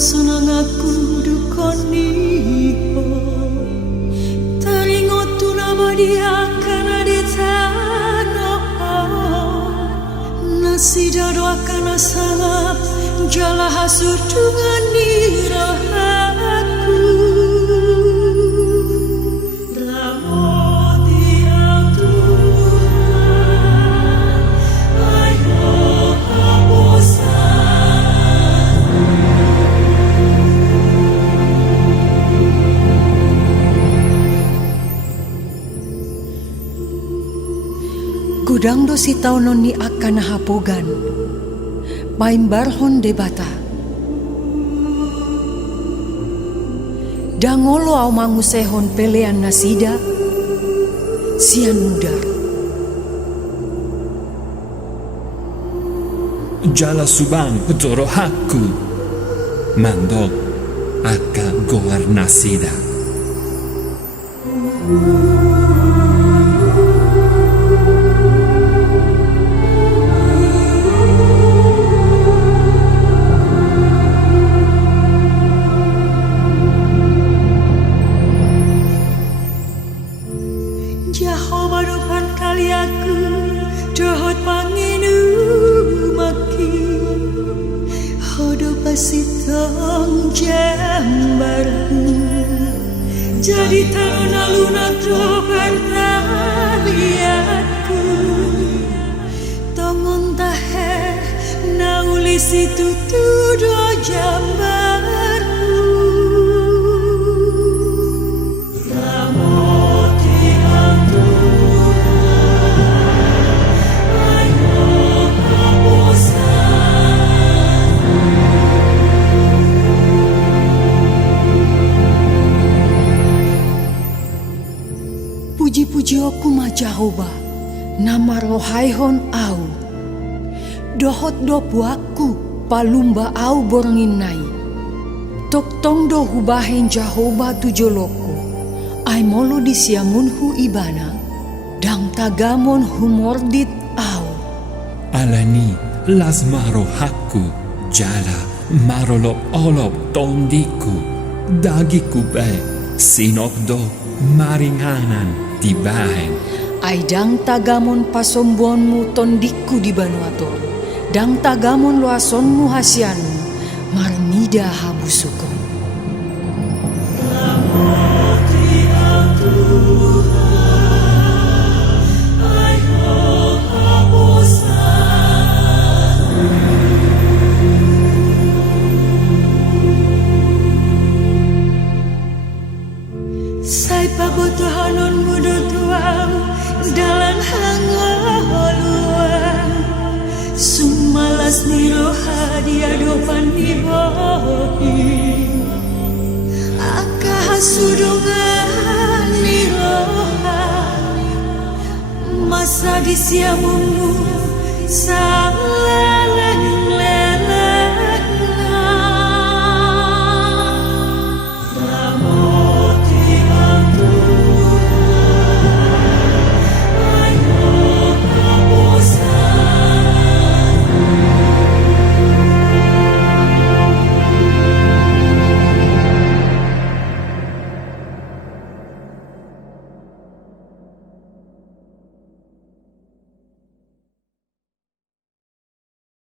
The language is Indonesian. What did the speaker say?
sunang aku dukoniho teringot nama dia karena di tanah nasi dado akan sangat jala hasut dengan nirahaku Gudang do si taunon ni akan hapogan paimbarhon debata dangolo au mangusehon pelean nasida sian mudar jala subang toro hakku mandok aka goar nasida Jahoma depan kali aku dohot panginu maki hodo pasitong jambarku jadi tangan aluna dohot kaliaku tongon tahe naulisi tutu do jambarku Puji-puji aku majahoba nama rohaihon au dohot do puaku palumba au borngin nai tok tong do hubahen jahoba tujoloko ai molo disiamunhu ibana dang tagamon humordit au alani las maro hakku jala marolop olop tondiku dagiku be sinok do maringanan tibahen ai dang tagamon pasombonmu tondikku di Banuator dang tagamon luasonmu hasianmu marmida habusukon Sai pabutuhanon mudo tuang dalam hangoluan sumalas niro hadiah dopan dibohi akah sudungan niroha masa disiamumu salah